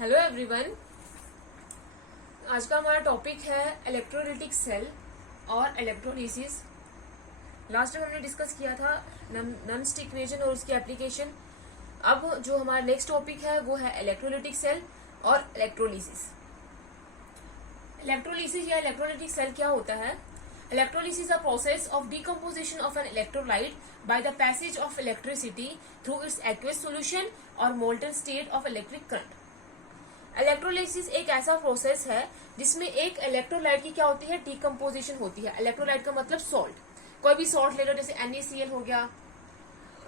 Hello everyone. आज का हमारा टॉपिक है इलेक्ट्रोलाइटिक सेल और इलेक्ट्रोलिसिस। लास्ट टाइम हमने डिस्कस किया था नॉन स्टिक रेजन और उसकी एप्लीकेशन। अब जो हमारा नेक्स्ट टॉपिक है वो है इलेक्ट्रोलाइटिक सेल और इलेक्ट्रोलिसिस। इलेक्ट्रोलिसिस या इलेक्ट्रोलाइटिक सेल क्या होता है? Electrolysis is a process of decomposition of an electrolyte by the passage of electricity through its aqueous solution or molten state of electric current. Electrolysis एक ऐसा process है जिसमें एक इलेक्ट्रोलाइट की क्या होती है, डिकम्पोजिशन होती है। इलेक्ट्रोलाइट का मतलब सॉल्ट। कोई भी सॉल्ट ले लो, जैसे NaCl हो गया,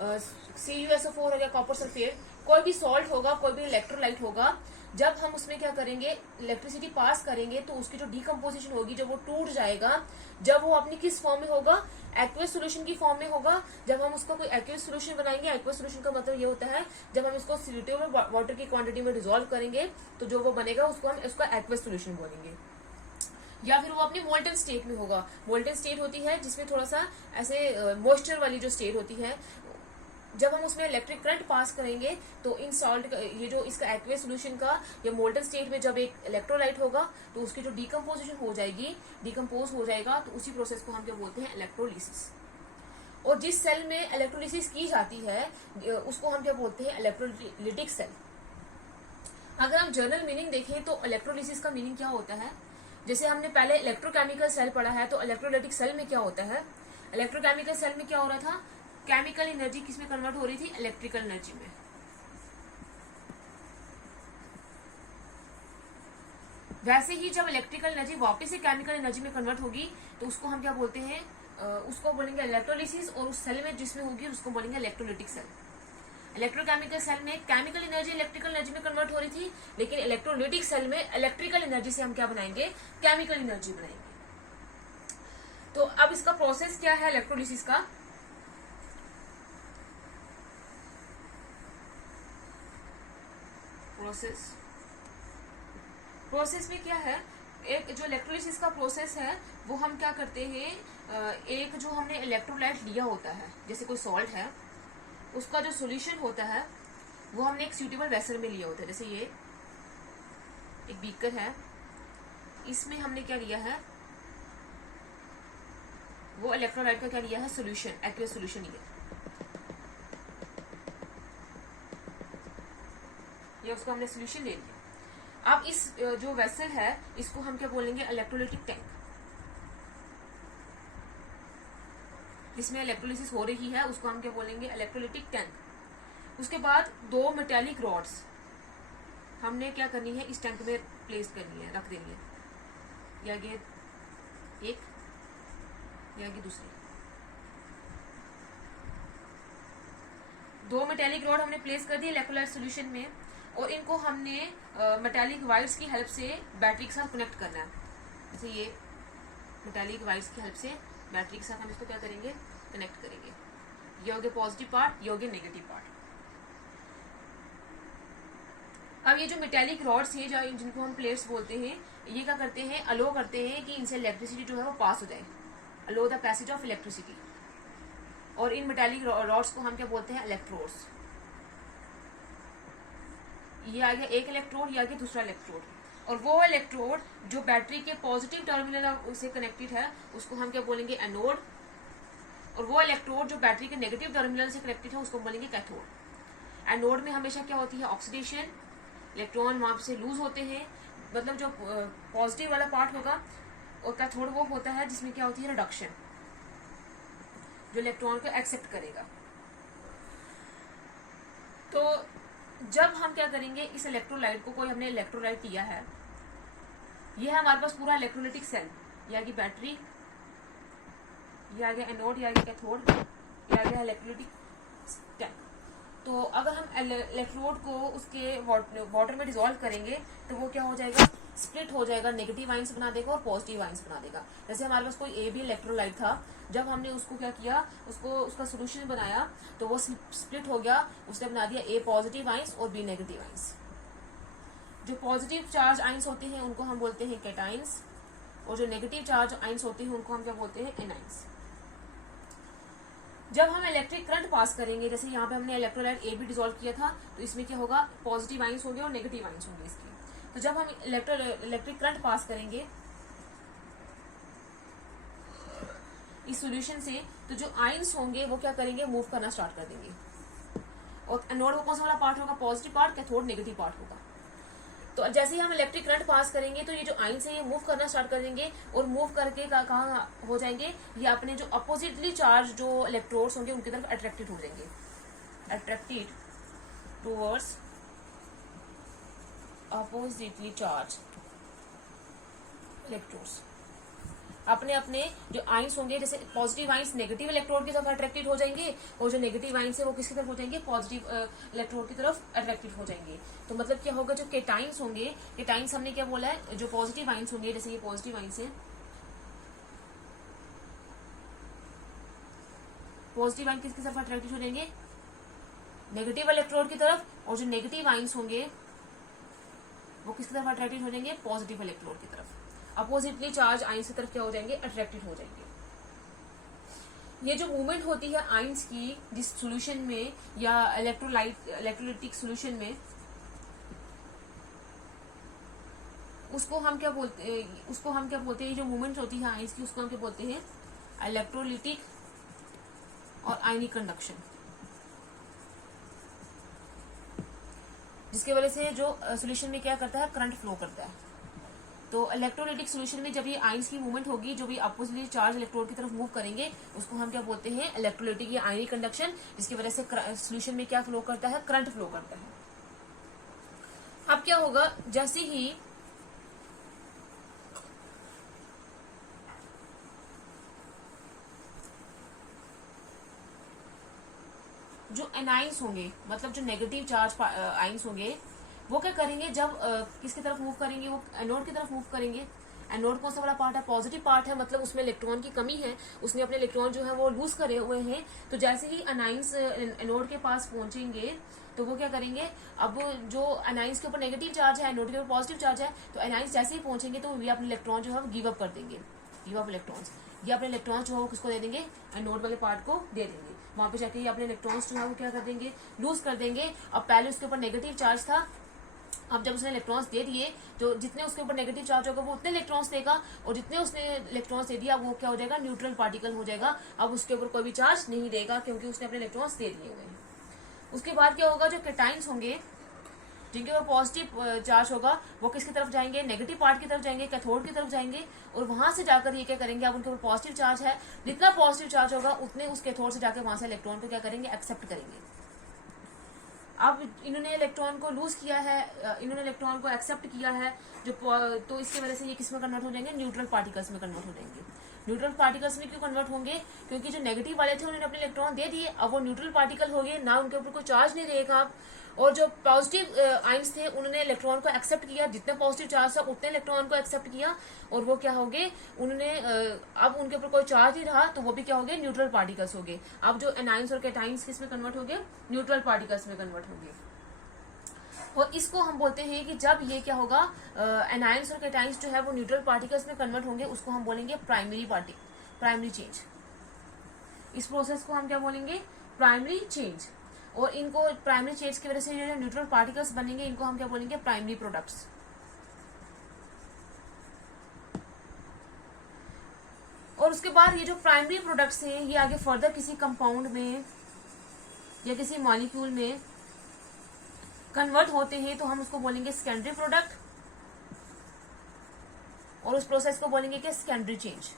CuSO4 हो गया, कॉपर सल्फेट, कोई भी सॉल्ट होगा, कोई भी इलेक्ट्रोलाइट होगा, जब हम उसमें क्या करेंगे, इलेक्ट्रिसिटी पास करेंगे तो उसकी जो डिकम्पोजिशन होगी, जब वो टूट जाएगा, जब वो अपनी किस फॉर्म में होगा, एक्वेस सोल्यूशन की फॉर्म में होगा। जब हम उसका कोई एक्वेस सोल्यूशन बनाएंगे, एक्वेस सोल्यूशन का मतलब ये होता है जब हम इसको सोल्यूटेबल वाटर की क्वांटिटी में डिसॉल्व करेंगे तो जो वो बनेगा उसको हम उसका एक्वेस सोल्यूशन बोलेंगे। या फिर वो अपनी मोल्टन स्टेट में होगा। मोल्टन स्टेट होती है जिसमें थोड़ा सा ऐसे मॉइस्चर वाली जो स्टेट होती है, जब हम उसमें इलेक्ट्रिक करंट पास करेंगे तो इन सॉल्ट ये जो इसका एक्वेस सोल्यूशन का या मोल्टन स्टेट में जब एक इलेक्ट्रोलाइट होगा तो उसकी जो डिकम्पोजिशन हो जाएगी, डिकम्पोज हो जाएगा, तो उसी प्रोसेस को हम क्या बोलते हैं, इलेक्ट्रोलिसिस। और जिस सेल में इलेक्ट्रोलिसिस की जाती है उसको हम क्या बोलते हैं, इलेक्ट्रोलिटिक सेल। अगर हम जर्नल मीनिंग देखें तो इलेक्ट्रोलिसिस का मीनिंग क्या होता है, जैसे हमने पहले इलेक्ट्रोकेमिकल सेल पढ़ा है, तो इलेक्ट्रोलाइटिक सेल में क्या होता है, इलेक्ट्रोकेमिकल सेल में क्या हो रहा था, केमिकल एनर्जी किसमें कन्वर्ट हो रही थी, इलेक्ट्रिकल एनर्जी में। वैसे ही जब इलेक्ट्रिकल एनर्जी वापस से केमिकल एनर्जी में कन्वर्ट होगी तो उसको हम क्या बोलते हैं, उसको बोलेंगे इलेक्ट्रोलिसिस। और उस सेल में जिसमें होगी उसको बोलेंगे इलेक्ट्रोलाइटिक सेल। इलेक्ट्रोकेमिकल सेल में केमिकल एनर्जी इलेक्ट्रिकल एनर्जी में कन्वर्ट हो रही थी, लेकिन इलेक्ट्रोलाइटिक सेल में इलेक्ट्रिकल एनर्जी से हम क्या बनाएंगे, केमिकल एनर्जी बनाएंगे। तो अब इसका प्रोसेस क्या है इलेक्ट्रोलिसिस का। प्रोसेस में क्या है, एक जो इलेक्ट्रोलिसिस का प्रोसेस है वो हम क्या करते हैं, एक जो हमने इलेक्ट्रोलाइट लिया होता है, जैसे कोई सॉल्ट है, उसका जो सॉल्यूशन होता है वो हमने एक सूटेबल वेसल में लिया होता है। जैसे ये एक बीकर है, इसमें हमने क्या लिया है, वो इलेक्ट्रोलाइट का क्या लिया है, सॉल्यूशन, एक्वेस सॉल्यूशन लिया। ये उसका हमने सॉल्यूशन ले लिया। अब इस जो वेसल है इसको हम क्या बोलेंगे, इलेक्ट्रोलाइटिक टैंक, जिसमें इलेक्ट्रोलिसिस हो रही है उसको हम क्या बोलेंगे, इलेक्ट्रोलाइटिक टैंक। उसके बाद दो मेटालिक रॉड्स हमने क्या करनी है, इस टैंक में प्लेस करनी है, रख देनी है, या ये एक या ये दूसरी। दो मेटालिक रॉड हमने प्लेस कर दी इलेक्ट्रोलाइट सॉल्यूशन में, और इनको हमने मेटालिक वायर्स की हेल्प से बैटरी के साथ कनेक्ट करना है। जैसे ये मेटालिक वायर्स की हेल्प से बैटरी के साथ हम इसको क्या करेंगे, कनेक्ट करेंगे। ये हो गया पॉजिटिव पार्ट, ये हो गया नेगेटिव पार्ट। अब ये जो मेटालिक रॉड्स हैं जिनको हम प्लेट्स बोलते हैं, ये क्या करते हैं, अलो करते हैं कि इनसे इलेक्ट्रिसिटी जो है वो पास हो जाए, अलो द पैसेज ऑफ इलेक्ट्रिसिटी। और इन मेटालिक रॉड्स को हम क्या बोलते हैं, इलेक्ट्रोड्स। ये आ गया एक इलेक्ट्रोड, ये आ गया दूसरा इलेक्ट्रोड। और वो इलेक्ट्रोड जो बैटरी के पॉजिटिव टर्मिनल से कनेक्टेड है उसको हम क्या बोलेंगे, एनोड। और वो इलेक्ट्रोड जो बैटरी के नेगेटिव टर्मिनल से कनेक्टेड है उसको बोलेंगे कैथोड। एनोड में हमेशा क्या होती है, ऑक्सीडेशन, इलेक्ट्रॉन वहां से लूज होते हैं, मतलब जो पॉजिटिव वाला पार्ट होगा। और कैथोड वो होता है जिसमें क्या होती है, रिडक्शन, जो इलेक्ट्रॉन को एक्सेप्ट करेगा। तो जब हम क्या करेंगे, इस इलेक्ट्रोलाइट को, कोई हमने इलेक्ट्रोलाइट लिया है, ये है हमारे पास पूरा इलेक्ट्रोलाइटिक सेल, ये आ गई बैटरी, ये आ गया एनोड, ये आ गया कैथोड, ये आ गया इलेक्ट्रोलाइटिक टैंक। तो अगर हम इलेक्ट्रोड को उसके वाटर में डिसॉल्व करेंगे तो वो क्या हो जाएगा, स्प्लिट हो जाएगा, नेगेटिव आइंस बना देगा और पॉजिटिव आइंस बना देगा। जैसे हमारे पास कोई ए भी इलेक्ट्रोलाइट था, जब हमने उसको क्या किया, उसको उसका सोल्यूशन बनाया तो वो स्प्लिट हो गया, उसने बना दिया ए पॉजिटिव आइंस और बी नेगेटिव आइंस। जो पॉजिटिव चार्ज आइंस होते हैं उनको हम बोलते हैं कैटाइंस, और जो नेगेटिव चार्ज आइंस होते हैं उनको हम क्या बोलते हैं, एनाइंस। जब हम इलेक्ट्रिक करंट पास करेंगे, जैसे यहाँ पे हमने इलेक्ट्रोलाइट ए भी डिसॉल्व किया था, तो इसमें क्या होगा, पॉजिटिव आइंस होंगे और नेगेटिव आइंस होंगे इसके। तो जब हम इलेक्ट्रिक करंट पास करेंगे इस सॉल्यूशन से, तो जो आइंस होंगे वो क्या करेंगे, मूव करना स्टार्ट कर देंगे। और एनोड का कौन सा वाला पार्ट होगा, positive part, cathode negative part होगा। तो जैसे ही हम इलेक्ट्रिक करंट पास करेंगे तो ये जो आइंस है ये मूव करना स्टार्ट कर देंगे, और मूव करके कहाँ हो जाएंगे, ये अपने जो अपोजिटली चार्ज जो इलेक्ट्रोड्स होंगे उनकी तरफ अट्रैक्टेड हो जाएंगे, attracted towards oppositely charge electrodes. अपने अपने जो आइंस होंगे, जैसे पॉजिटिव आइंस नेगेटिव इलेक्ट्रोड की तरफ अट्रैक्टेड हो जाएंगे, और जो नेगेटिव आइंस है वो किसकी तरफ हो जाएंगे, पॉजिटिव इलेक्ट्रोड की तरफ अट्रैक्टेड हो जाएंगे। तो मतलब क्या होगा, जो केटाइंस होंगे, केटाइंस हमने क्या बोला है, जो पॉजिटिव आइंस होंगे, जैसे ये पॉजिटिव आइंस है, पॉजिटिव आइंस किसकी तरफ अट्रैक्टेड हो जाएंगे, नेगेटिव इलेक्ट्रोड की तरफ, और जो नेगेटिव आइंस होंगे वो किसकी तरफ अट्रैक्टेड हो जाएंगे, पॉजिटिव इलेक्ट्रोड की तरफ। अपोजिटली चार्ज आइंस की तरफ क्या हो जाएंगे, अट्रैक्टेड हो जाएंगे। ये जो मूवमेंट होती है आइंस की जिस सॉल्यूशन में या इलेक्ट्रोलाइटिक सॉल्यूशन में, उसको हम क्या बोलते हैं, ये जो मूवमेंट होती है आइंस की, उसको हम क्या बोलते हैं, इलेक्ट्रोलिटिक और आयनिक कंडक्शन, जिसके वजह से जो सॉल्यूशन में क्या करता है, करंट फ्लो करता है। तो इलेक्ट्रोलाइटिक सॉल्यूशन में जब ये आइंस की मूवमेंट होगी, जो भी अपोजिटली चार्ज इलेक्ट्रोड की तरफ मूव करेंगे, उसको हम क्या बोलते हैं, इलेक्ट्रोलाइटिक या आयनिक कंडक्शन, जिसकी वजह से सॉल्यूशन में क्या फ्लो करता है, करंट फ्लो करता है। अब क्या होगा, जैसे ही जो एनाइंस होंगे, मतलब जो नेगेटिव चार्ज आइंस होंगे, वो क्या करेंगे, जब किसकी तरफ मूव करेंगे, वो एनोड की तरफ मूव करेंगे। एनोड कौन सा वाला पार्ट है, पॉजिटिव पार्ट है, मतलब उसमें इलेक्ट्रॉन की कमी है, उसने अपने इलेक्ट्रॉन जो है वो लूज करे हुए हैं। तो जैसे ही अनाइंस एनोड के पास पहुंचेंगे तो वो क्या करेंगे, अब जो अनाइंस के ऊपर नेगेटिव चार्ज है, एनोड के ऊपर पॉजिटिव चार्ज है, तो अनाइंस जैसे ही पहुंचेंगे तो ये अपने इलेक्ट्रॉन जो है वो गिव अप कर देंगे, गिव अप इलेक्ट्रॉन्स। ये अपने इलेक्ट्रॉन्स जो है वो किसको दे देंगे, एनोड वाले पार्ट को दे देंगे। वहां पे जाके ये अपने इलेक्ट्रॉन्स जो है वो क्या कर देंगे, लूज कर देंगे। अब पहले उसके ऊपर नेगेटिव चार्ज था, अब जब उसने इलेक्ट्रॉन्स दे दिए, तो जितने उसके ऊपर नेगेटिव चार्ज होगा वो उतने इलेक्ट्रॉन्स देगा, और जितने उसने इलेक्ट्रॉन्स दे दिया वो क्या हो जाएगा, न्यूट्रल पार्टिकल हो जाएगा। अब उसके ऊपर कोई भी चार्ज नहीं देगा क्योंकि उसने अपने इलेक्ट्रॉन्स दे दिए हुए हैं। उसके बाद क्या होगा, जो केटाइंस होंगे जिनके ऊपर पॉजिटिव चार्ज होगा, वो किसकी तरफ जाएंगे, नेगेटिव पार्ट की तरफ जाएंगे, कैथोड की तरफ जाएंगे, और वहां से जाकर ये क्या करेंगे, अब उनके ऊपर पॉजिटिव चार्ज है, जितना पॉजिटिव चार्ज होगा उतने उस कैथोड से जाकर वहां से इलेक्ट्रॉन को क्या करेंगे, एक्सेप्ट करेंगे। अब इन्होंने इलेक्ट्रॉन को लूज किया है, इन्होंने इलेक्ट्रॉन को एक्सेप्ट किया है, तो इसकी वजह से ये किस में कन्वर्ट हो जाएंगे, न्यूट्रल पार्टिकल्स में कन्वर्ट हो जाएंगे। न्यूट्रल पार्टिकल्स में क्यों कन्वर्ट होंगे, क्योंकि जो नेगेटिव वाले थे उन्होंने अपने इलेक्ट्रॉन दे दिए, अब वो न्यूट्रल पार्टिकल हो गए, ना उनके ऊपर कोई चार्ज नहीं रहेगा। और जो पॉजिटिव आइंस थे उन्होंने इलेक्ट्रॉन को एक्सेप्ट किया, जितने पॉजिटिव चार्ज था उतने इलेक्ट्रॉन को एक्सेप्ट किया, और वो क्या हो गए, उन्होंने अब उनके ऊपर कोई चार्ज नहीं रहा, तो वो भी क्या हो गए, न्यूट्रल पार्टिकल्स हो गए। अब जो एनाइंस और कैटाइंस किस में कन्वर्ट हो गए, न्यूट्रल पार्टिकल्स में कन्वर्ट हो गए। और इसको हम बोलते हैं कि जब ये क्या होगा, एनायंस और कैटाइंस जो है वो न्यूट्रल पार्टिकल्स में कन्वर्ट होंगे, उसको हम बोलेंगे प्राइमरी चेंज। इस प्रोसेस को हम क्या बोलेंगे, प्राइमरी चेंज। और इनको प्राइमरी चेंज की वजह से जो न्यूट्रल पार्टिकल्स बनेंगे, इनको हम क्या बोलेंगे, प्राइमरी प्रोडक्ट्स। और उसके बाद ये जो प्राइमरी प्रोडक्ट्स हैं, ये आगे फर्दर किसी कंपाउंड में या किसी मॉलिक्यूल में कन्वर्ट होते हैं, तो हम उसको बोलेंगे सेकेंडरी प्रोडक्ट, और उस प्रोसेस को बोलेंगे कि सेकेंडरी चेंज।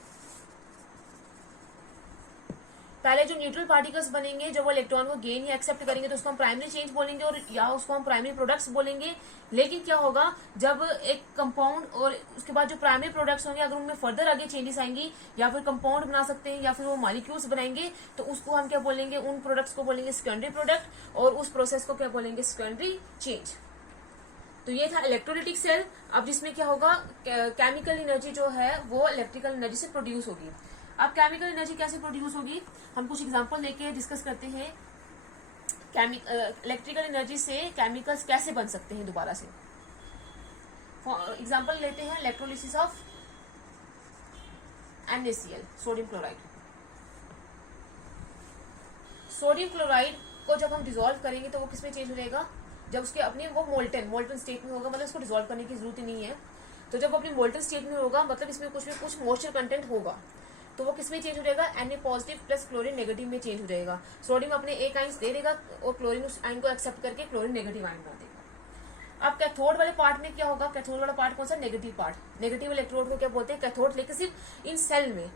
पहले जो न्यूट्रल पार्टिकल्स बनेंगे, जब वो इलेक्ट्रॉन को गेन या एक्सेप्ट करेंगे, तो उसको हम प्राइमरी चेंज बोलेंगे, और या उसको हम प्राइमरी प्रोडक्ट्स बोलेंगे। लेकिन क्या होगा, जब एक कंपाउंड और उसके बाद जो प्राइमरी प्रोडक्ट्स होंगे, अगर उनमें फर्दर आगे चेंजेस आएंगी, या फिर कंपाउंड बना सकते हैं, या फिर वो मॉलिक्यूल्स बनाएंगे, तो उसको हम क्या बोलेंगे, उन प्रोडक्ट्स को बोलेंगे सेकेंडरी प्रोडक्ट, और उस प्रोसेस को क्या बोलेंगे, सेकेंडरी चेंज। तो ये था इलेक्ट्रोलिटिक सेल। अब जिसमें क्या होगा, केमिकल एनर्जी जो है वो इलेक्ट्रिकल एनर्जी से प्रोड्यूस होगी। अब केमिकल एनर्जी कैसे प्रोड्यूस होगी, हम कुछ एग्जांपल लेके डिस्कस करते हैं। इलेक्ट्रिकल एनर्जी से केमिकल्स कैसे बन सकते हैं दोबारा से। एग्जांपल लेते हैं, electrolysis of NaCl, sodium chloride. Sodium chloride को जब हम डिसॉल्व करेंगे तो वो किसमें चेंज हो जाएगा, जब उसके अपनी वो मोल्टन स्टेट में होगा, मतलब इसको डिसॉल्व करने की जरूरत ही नहीं है। तो जब अपनी मोल्टन स्टेट में होगा मतलब इसमें कुछ मॉइस्चर कंटेंट होगा, तो वो किसमें चेंज हो जाएगा, Na positive plus chlorine negative में चेंज हो जाएगा। सोडियम अपने एक आइंस दे देगा और क्लोरीन उस आइन को एक्सेप्ट करके क्लोरीन नेगेटिव आइन बना देगा। अब कैथोड वाले पार्ट में क्या होगा, कैथोड वाला पार्ट कौन सा, नेगेटिव पार्ट। नेगेटिव इलेक्ट्रोड को क्या बोलते हैं, कैथोड, लेकिन सिर्फ इन सेल में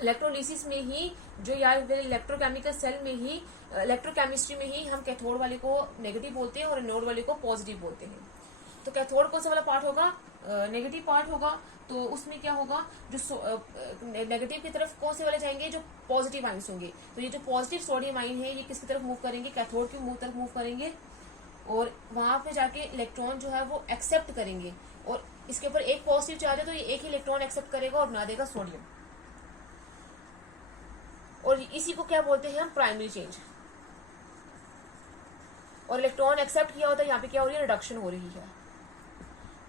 इलेक्ट्रोलिसिस में ही जो या इलेक्ट्रोकेमिकल सेल में ही इलेक्ट्रोकेमिस्ट्री में ही हम कैथोड वाले को नेगेटिव बोलते हैं और एनोड वाले को पॉजिटिव बोलते हैं। तो कैथोड कौन सा वाला पार्ट होगा, नेगेटिव पार्ट होगा। तो उसमें क्या होगा, जो नेगेटिव की तरफ कौन से वाले जाएंगे, जो पॉजिटिव आइंस होंगे। तो ये जो पॉजिटिव सोडियम आइन है ये किसकी तरफ मूव करेंगे, कैथोड की तरफ मूव करेंगे और वहां पे जाके इलेक्ट्रॉन जो है वो एक्सेप्ट करेंगे और इसके ऊपर एक पॉजिटिव चार्ज है तो ये एक ही इलेक्ट्रॉन एक्सेप्ट करेगा और बना देगा सोडियम। और इसी को क्या बोलते हैं हम, प्राइमरी चेंज। और इलेक्ट्रॉन एक्सेप्ट किया होता है, यहाँ पे क्या हो रही है, रिडक्शन हो रही है।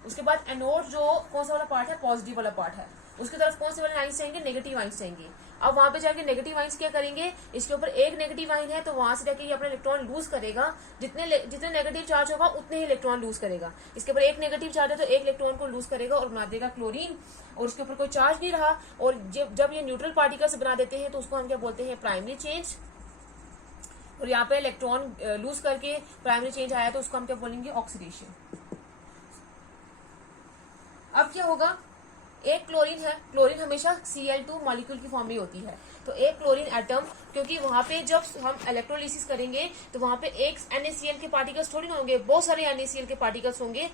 उसके बाद एनोड जो कौन सा वाला पार्ट है, पॉजिटिव वाला पार्ट है, उसकी तरफ कौन से वाले आइंस जाएंगे, नेगेटिव आइंस जाएंगे। अब वहां पे जाके नेगेटिव आइंस क्या करेंगे, इसके ऊपर एक नेगेटिव आइन है तो वहां से जाके ये अपना इलेक्ट्रॉन लूज करेगा, जितने नेगेटिव चार्ज होगा उतने ही इलेक्ट्रॉन लूज करेगा। इसके ऊपर एक नेगेटिव चार्ज है तो एक इलेक्ट्रॉन को लूज करेगा और बना देगा क्लोरीन, और उसके ऊपर कोई चार्ज नहीं रहा। और जब ये न्यूट्रल पार्टिकल्स बना देते हैं तो उसको हम क्या बोलते हैं, प्राइमरी चेंज। और यहाँ पे इलेक्ट्रॉन लूज करके प्राइमरी चेंज आया तो उसको हम क्या बोलेंगे, ऑक्सीडेशन। अब क्या होगा, एक क्लोरीन है, क्लोरीन हमेशा Cl2 मॉलिक्यूल की फॉर्म में होती है। तो एक क्लोरीन एटम, क्योंकि वहां पे जब हम इलेक्ट्रोलिसिस करेंगे तो वहां पे एक NaCl के पार्टिकल्स थोड़ी ना होंगे, बहुत सारे NaCl के पार्टिकल्स होंगे।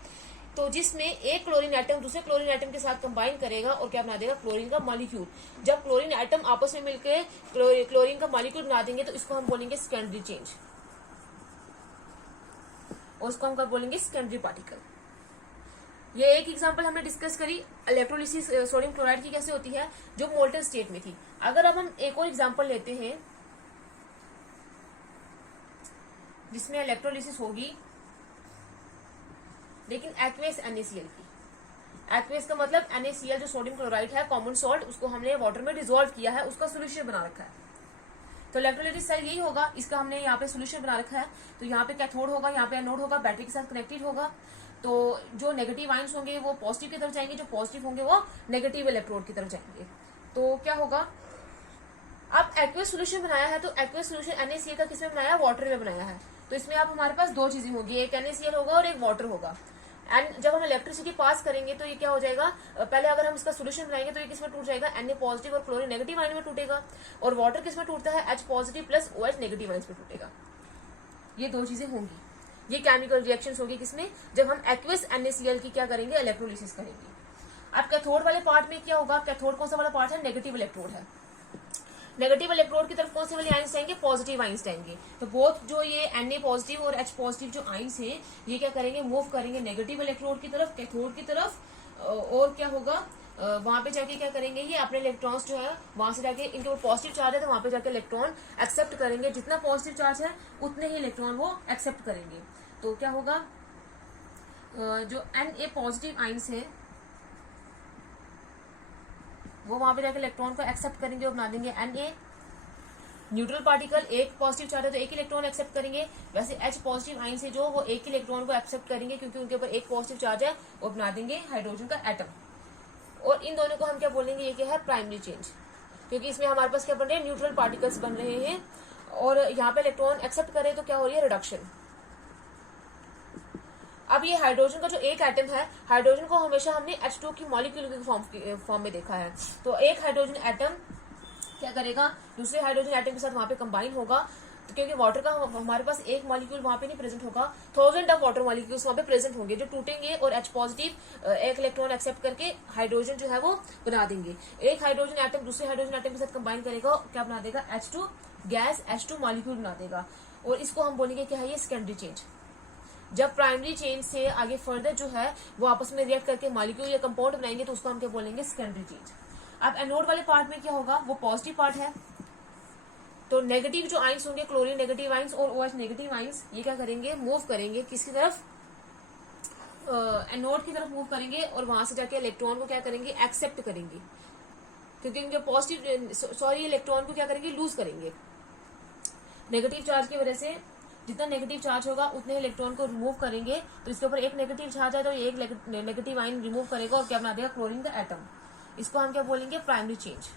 तो जिसमें एक क्लोरीन एटम दूसरे क्लोरीन एटम के साथ कंबाइन करेगा और क्या बना देगा, क्लोरीन का मॉलिक्यूल। जब क्लोरीन एटम आपस में मिलकर क्लोरीन का मॉलिक्यूल बना देंगे तो इसको हम बोलेंगे सेकेंडरी चेंज, और उसको हम क्या बोलेंगे, सेकेंडरी पार्टिकल। ये एक एग्जांपल हमने डिस्कस करी इलेक्ट्रोलिसिस सोडियम क्लोराइड की कैसे होती है, जो मोल्टन स्टेट में थी। अगर अब हम एक और एग्जांपल लेते हैं जिसमें इलेक्ट्रोलिसिस होगी लेकिन एक्वेस NaCl की। एक्वेस का मतलब NaCl जो सोडियम क्लोराइड है, कॉमन सॉल्ट, उसको हमने वाटर में डिसॉल्व किया है, उसका सोल्यूशन बना रखा है। तो इलेक्ट्रोलिटिक सेल यही होगा, इसका हमने यहाँ पे सोल्यूशन बना रखा है। तो यहाँ पे कैथोड होगा, यहाँ पे एनोड होगा, बैटरी के साथ कनेक्टेड होगा। तो जो नेगेटिव आइंस होंगे वो पॉजिटिव की तरफ जाएंगे, जो पॉजिटिव होंगे वो नेगेटिव इलेक्ट्रोड की तरफ जाएंगे। तो क्या होगा, अब एक्वेस सोल्यूशन बनाया है तो एक्वेस सोल्यूशन NaCl का किसमें बनाया है, वाटर में बनाया है। तो इसमें अब हमारे पास दो चीजें होगी, एक NaCl होगा और एक वाटर होगा। एंड जब हम इलेक्ट्रिसिटी पास करेंगे तो ये क्या हो जाएगा, पहले अगर हम इसका सोल्यूशन बनाएंगे तो ये किसमें टूट जाएगा, Na पॉजिटिव और क्लोरीन नेगेटिव आयन में टूटेगा। और वाटर किसमें टूटता है, H positive plus OH negative ion में टूटेगा। ये दो चीजें होंगी, ये केमिकल रिएक्शंस होगी किसमें, जब हम एक्वेस NaCl की क्या करेंगे, इलेक्ट्रोलिसिस करेंगे। अब कैथोड वाले पार्ट में क्या होगा, कैथोड कौन सा वाला पार्ट है, नेगेटिव इलेक्ट्रोड है। नेगेटिव इलेक्ट्रोड की तरफ कौन से वाले आइंस जाएंगे, पॉजिटिव आइंस जाएंगे। तो बोथ जो ये Na पॉजिटिव और H पॉजिटिव जो आइंस हैं ये क्या करेंगे, मूव करेंगे नेगेटिव इलेक्ट्रोड की तरफ, कैथोड की तरफ। और क्या होगा, वहां पे जाके क्या करेंगे, ये अपने इलेक्ट्रॉन्स जो है वहां से जाके, इनके ऊपर पॉजिटिव चार्ज है तो वहां पे जाके इलेक्ट्रॉन एक्सेप्ट करेंगे, जितना पॉजिटिव चार्ज है उतने ही इलेक्ट्रॉन वो एक्सेप्ट करेंगे। तो क्या होगा, जो Na पॉजिटिव आइंस है वो वहां पे जाके इलेक्ट्रॉन को एक्सेप्ट करेंगे और बना देंगे Na। न्यूट्रल पार्टिकल, एक पॉजिटिव चार्ज है तो एक इलेक्ट्रॉन एक्सेप्ट करेंगे, वैसे H पॉजिटिव आइन से जो वो एक इलेक्ट्रॉन को एक्सेप्ट करेंगे क्योंकि उनके ऊपर एक पॉजिटिव चार्ज है, और बना देंगे हाइड्रोजन का एटम। और इन दोनों को हम क्या बोलेंगे, ये क्या है, प्राइमरी चेंज, क्योंकि इसमें हमारे पास क्या बन रहे हैं, न्यूट्रल पार्टिकल्स बन रहे हैं। और यहाँ पे इलेक्ट्रॉन एक्सेप्ट करे तो क्या हो रही है, रिडक्शन। अब ये हाइड्रोजन का जो एक एटम है, हाइड्रोजन को हमेशा हमने H2 की मॉलिक्यूल की फॉर्म में देखा है। तो एक हाइड्रोजन एटम क्या करेगा, दूसरे हाइड्रोजन एटम के साथ वहां पे कंबाइन होगा। तो क्योंकि वाटर का हमारे पास एक मॉलिक्यूल वहां पे नहीं प्रेजेंट होगा, 1000 ऑफ वाटर मॉलिक्यूल्स वहां पे प्रेजेंट होंगे जो टूटेंगे और H पॉजिटिव एक इलेक्ट्रॉन एक्सेप्ट करके हाइड्रोजन जो है वो बना देंगे। एक हाइड्रोजन एटम दूसरे हाइड्रोजन एटम के साथ कंबाइन करेगा, क्या बना देगा, H2 गैस, H2 मॉलिक्यूल बना देगा। और इसको हम बोलेंगे क्या है, ये सेकेंडरी चेंज। जब प्राइमरी चेंज से आगे फर्दर जो है वो आपस में रिएक्ट करके मॉलिक्यूल या कंपाउंड बनाएंगे तो उसको हम क्या बोलेंगे, सेकेंडरी चेंज। अब एनोड वाले पार्ट में क्या होगा, वो पॉजिटिव पार्ट है। तो नेगेटिव जो आइंस होंगे, क्लोरीन नेगेटिव आइंस और OH नेगेटिव आइंस, ये क्या करेंगे, मूव करेंगे किसकी तरफ, एनोड की तरफ मूव करेंगे और वहां से जाके इलेक्ट्रॉन को क्या करेंगे, एक्सेप्ट करेंगे। क्योंकि उनके पॉजिटिव इलेक्ट्रॉन को क्या करेंगे, लूज करेंगे। नेगेटिव चार्ज की वजह से जितना नेगेटिव चार्ज होगा उतने इलेक्ट्रॉन को रिमूव करेंगे, तो इसके ऊपर एक नेगेटिव चार्ज है तो एक नेगेटिव आयन रिमूव करेगा और क्या बना देगा, क्लोरीन का एटम। इसको हम क्या बोलेंगे, प्राइमरी चेंज।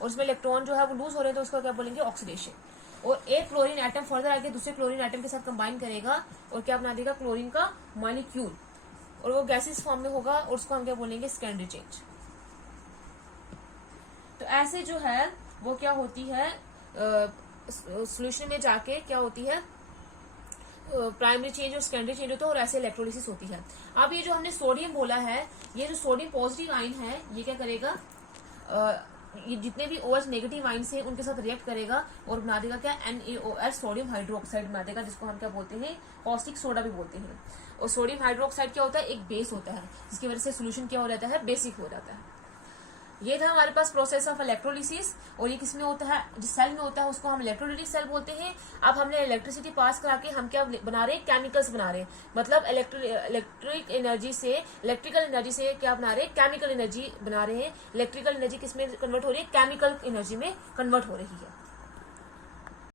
और उसमें इलेक्ट्रॉन जो है वो लूज हो रहे हैं तो उसको क्या बोलेंगे, ऑक्सीडेशन। और एक क्लोरीन एटम फर्दर आके दूसरे क्लोरीन एटम के साथ कंबाइन करेगा और क्या बना देगा, क्लोरीन का मॉलिक्यूल, और वो गैसेस फॉर्म में होगा और उसको हम क्या बोलेंगे, सेकेंडरी चेंज। तो ऐसे जो है वो क्या होती है, सॉल्यूशन में जाके क्या होती है, प्राइमरी चेंज और सेकेंडरी चेंज होता है और ऐसे इलेक्ट्रोलिसिस होती है। अब ये जो हमने सोडियम बोला है, ये जो सोडियम पॉजिटिव आयन है ये क्या करेगा, ये जितने भी OH नेगेटिव आयन है उनके साथ रिएक्ट करेगा और बना देगा क्या, NaOH सोडियम हाइड्रोक्साइड बना देगा, जिसको हम क्या बोलते हैं, कॉस्टिक सोडा भी बोलते हैं। और सोडियम हाइड्रोक्साइड क्या होता है, एक बेस होता है, जिसकी वजह से सोल्यूशन क्या हो जाता है, बेसिक हो जाता है। ये था हमारे पास प्रोसेस ऑफ इलेक्ट्रोलिसिस। और ये किसमें होता है, जिस सेल में होता है उसको हम इलेक्ट्रोलाइटिक सेल बोलते हैं। अब हमने इलेक्ट्रिसिटी पास करा के हम क्या बना रहे हैं, केमिकल्स बना रहे हैं, मतलब इलेक्ट्रिकल एनर्जी से क्या बना रहे हैं, केमिकल एनर्जी बना रहे हैं। इलेक्ट्रिकल एनर्जी किसमें कन्वर्ट हो रही है, केमिकल एनर्जी में कन्वर्ट हो रही है।